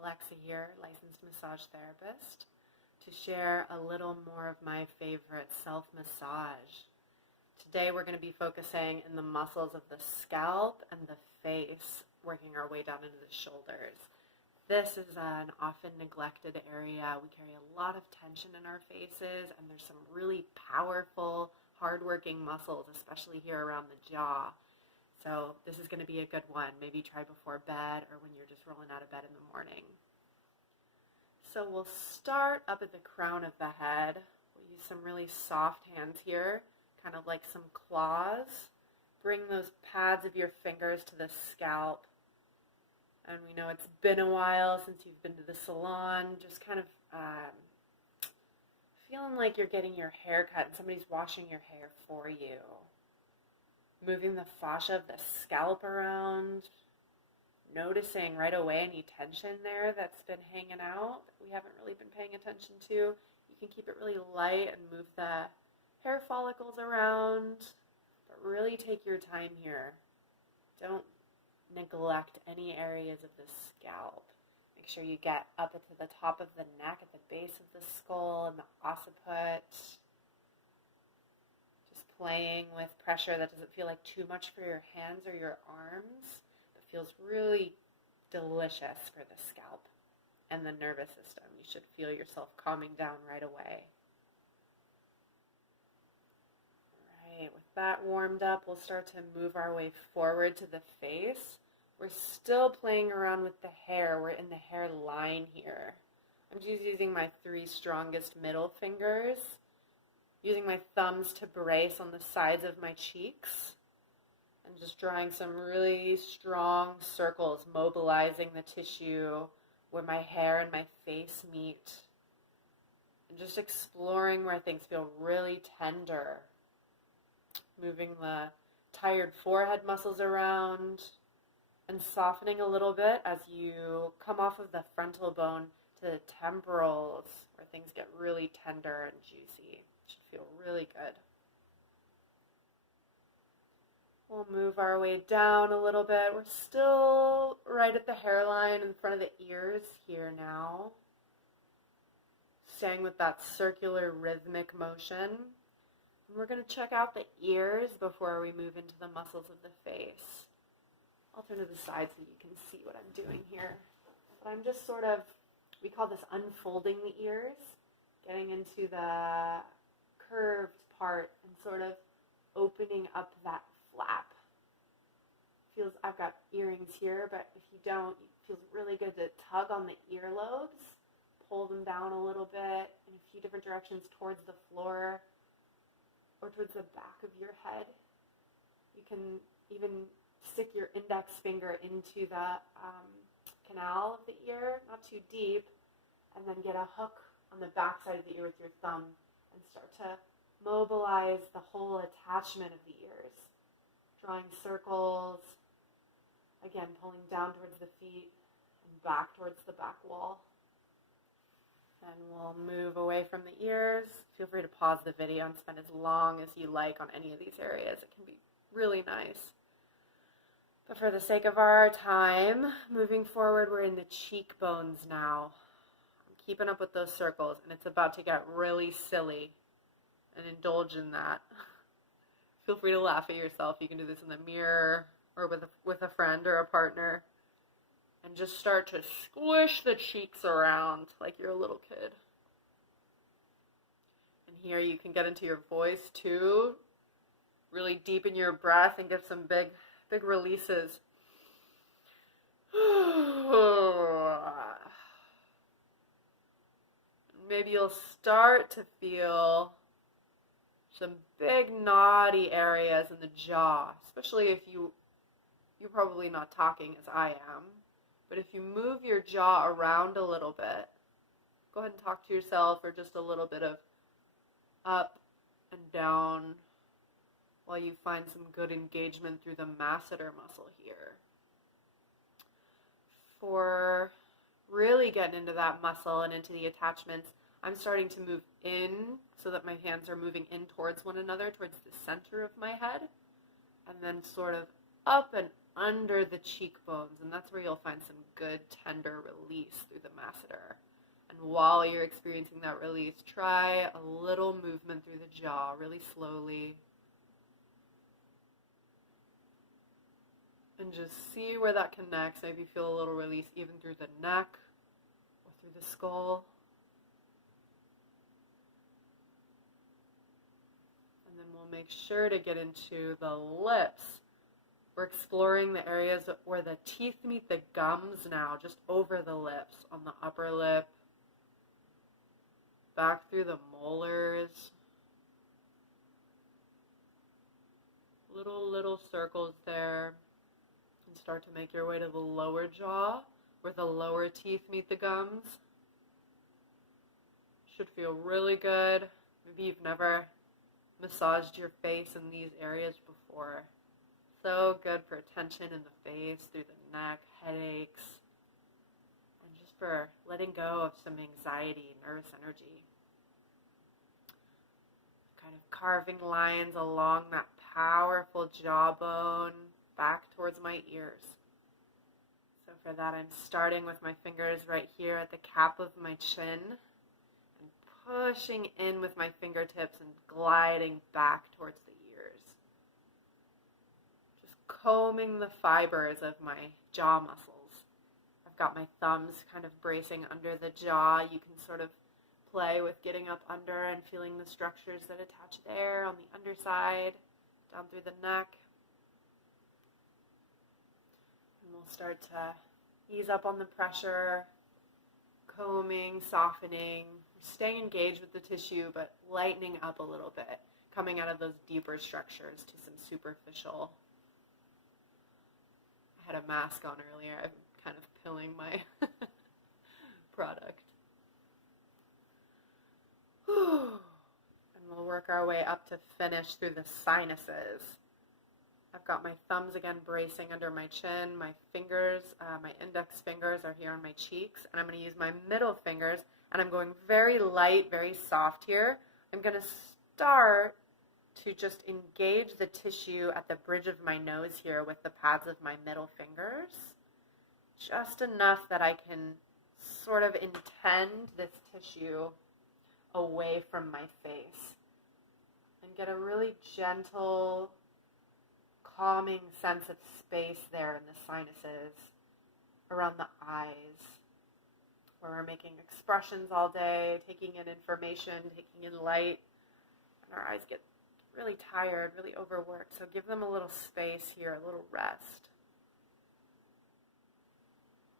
Alexa here, licensed massage therapist, to share a little more of my favorite self-massage. Today we're going to be focusing in the muscles of the scalp and the face, working our way down into the shoulders. This is an often neglected area. We carry a lot of tension in our faces, and there's some really powerful, hard-working muscles, especially here around the jaw. So this is going to be a good one. Maybe try before bed or when you're just rolling out of bed in the morning. So we'll start up at the crown of the head. We'll use some really soft hands here, kind of like some claws. Bring those pads of your fingers to the scalp. And we know it's been a while since you've been to the salon. Just kind of feeling like you're getting your hair cut and somebody's washing your hair for you. Moving the fascia of the scalp around, noticing right away any tension there that's been hanging out that we haven't really been paying attention to. You can keep it really light and move the hair follicles around, but really take your time here. Don't neglect any areas of the scalp. Make sure you get up to the top of the neck, at the base of the skull and the occiput. Playing with pressure that doesn't feel like too much for your hands or your arms, but feels really delicious for the scalp and the nervous system. You should feel yourself calming down right away. All right, with that warmed up, we'll start to move our way forward to the face. We're still playing around with the hair. We're in the hairline here. I'm just using my 3 strongest middle fingers, using my thumbs to brace on the sides of my cheeks, and just drawing some really strong circles, mobilizing the tissue where my hair and my face meet, and just exploring where things feel really tender. Moving the tired forehead muscles around and softening a little bit as you come off of the frontal bone to the temporals, where things get really tender and juicy. Should feel really good. We'll move our way down a little bit. We're still right at the hairline in front of the ears here now. Staying with that circular rhythmic motion. And we're going to check out the ears before we move into the muscles of the face. I'll turn to the side so you can see what I'm doing here. But I'm just sort of, we call this unfolding the ears, getting into the curved part and sort of opening up that flap. I've got earrings here, but if you don't, it feels really good to tug on the earlobes, pull them down a little bit in a few different directions towards the floor or towards the back of your head. You can even stick your index finger into the canal of the ear, not too deep, and then get a hook on the back side of the ear with your thumb and start to mobilize the whole attachment of the ears. Drawing circles, again pulling down towards the feet and back towards the back wall. And we'll move away from the ears. Feel free to pause the video and spend as long as you like on any of these areas. It can be really nice. But for the sake of our time, moving forward, we're in the cheekbones now. Keeping up with those circles, and it's about to get really silly, and indulge in that. Feel free to laugh at yourself. You can do this in the mirror or with a friend or a partner, and just start to squish the cheeks around like you're a little kid. And here you can get into your voice too. Really deepen your breath and give some big releases. Maybe you'll start to feel some big knotty areas in the jaw, especially if you're probably not talking as I am. But if you move your jaw around a little bit, go ahead and talk to yourself, or just a little bit of up and down while you find some good engagement through the masseter muscle here. For really getting into that muscle and into the attachments, I'm starting to move in so that my hands are moving in towards one another, towards the center of my head, and then sort of up and under the cheekbones, and that's where you'll find some good tender release through the masseter. And while you're experiencing that release, try a little movement through the jaw, really slowly. And just see where that connects. Maybe feel a little release even through the neck or through the skull. And then we'll make sure to get into the lips. We're exploring the areas where the teeth meet the gums now, just over the lips, on the upper lip, back through the molars. Little circles there. And start to make your way to the lower jaw, where the lower teeth meet the gums. Should feel really good. Maybe you've never massaged your face in these areas before. So good for tension in the face, through the neck, headaches, and just for letting go of some anxiety, nervous energy. Kind of carving lines along that powerful jawbone back towards my ears. So for that, I'm starting with my fingers right here at the cap of my chin and pushing in with my fingertips and gliding back towards the ears. Just combing the fibers of my jaw muscles. I've got my thumbs kind of bracing under the jaw. You can sort of play with getting up under and feeling the structures that attach there on the underside, down through the neck. And we'll start to ease up on the pressure, combing, softening, staying engaged with the tissue, but lightening up a little bit, coming out of those deeper structures to some superficial. I had a mask on earlier. I'm kind of pilling my product. And we'll work our way up to finish through the sinuses. I've got my thumbs again bracing under my chin. My fingers, my index fingers are here on my cheeks. And I'm going to use my middle fingers. And I'm going very light, very soft here. I'm going to start to just engage the tissue at the bridge of my nose here with the pads of my middle fingers. Just enough that I can sort of intend this tissue away from my face. And get a really gentle, calming sense of space there in the sinuses, around the eyes, where we're making expressions all day, taking in information, taking in light, and our eyes get really tired, really overworked. So give them a little space here, a little rest.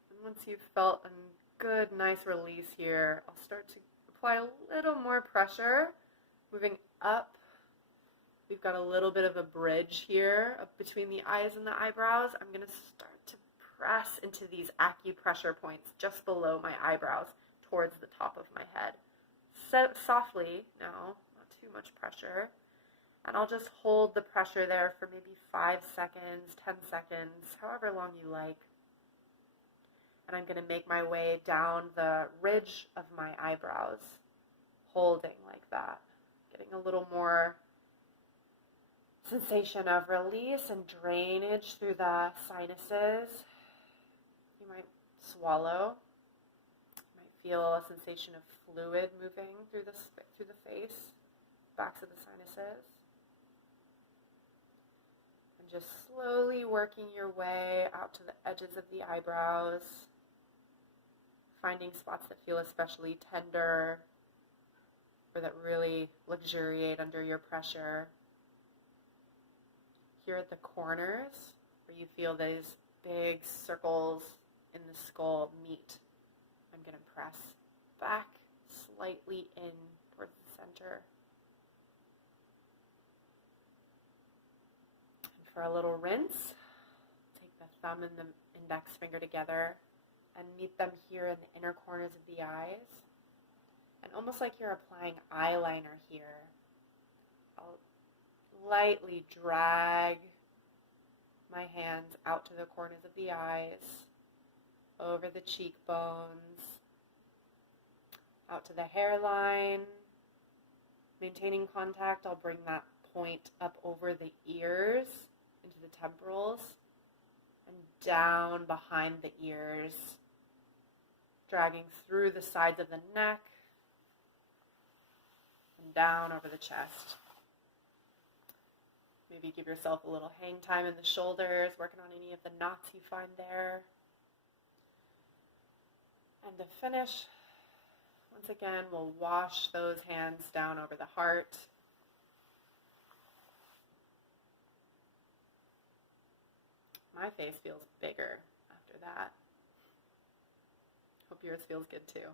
And once you've felt a good, nice release here, I'll start to apply a little more pressure, moving up. We've got a little bit of a bridge here up between the eyes and the eyebrows. I'm going to start to press into these acupressure points just below my eyebrows towards the top of my head. So softly now, not too much pressure. And I'll just hold the pressure there for maybe 5 seconds, 10 seconds, however long you like. And I'm going to make my way down the ridge of my eyebrows, holding like that, getting a little more sensation of release and drainage through the sinuses. You might swallow. You might feel a sensation of fluid moving through the face, backs of the sinuses. And just slowly working your way out to the edges of the eyebrows, finding spots that feel especially tender or that really luxuriate under your pressure. Here at the corners, where you feel these big circles in the skull meet, I'm going to press back slightly in towards the center. And for a little rinse, take the thumb and the index finger together and meet them here in the inner corners of the eyes. And almost like you're applying eyeliner here, I'll lightly drag my hands out to the corners of the eyes, over the cheekbones, out to the hairline. Maintaining contact, I'll bring that point up over the ears, into the temporals, and down behind the ears, dragging through the sides of the neck and down over the chest. Maybe give yourself a little hang time in the shoulders, working on any of the knots you find there. And to finish, once again, we'll wash those hands down over the heart. My face feels bigger after that. Hope yours feels good too.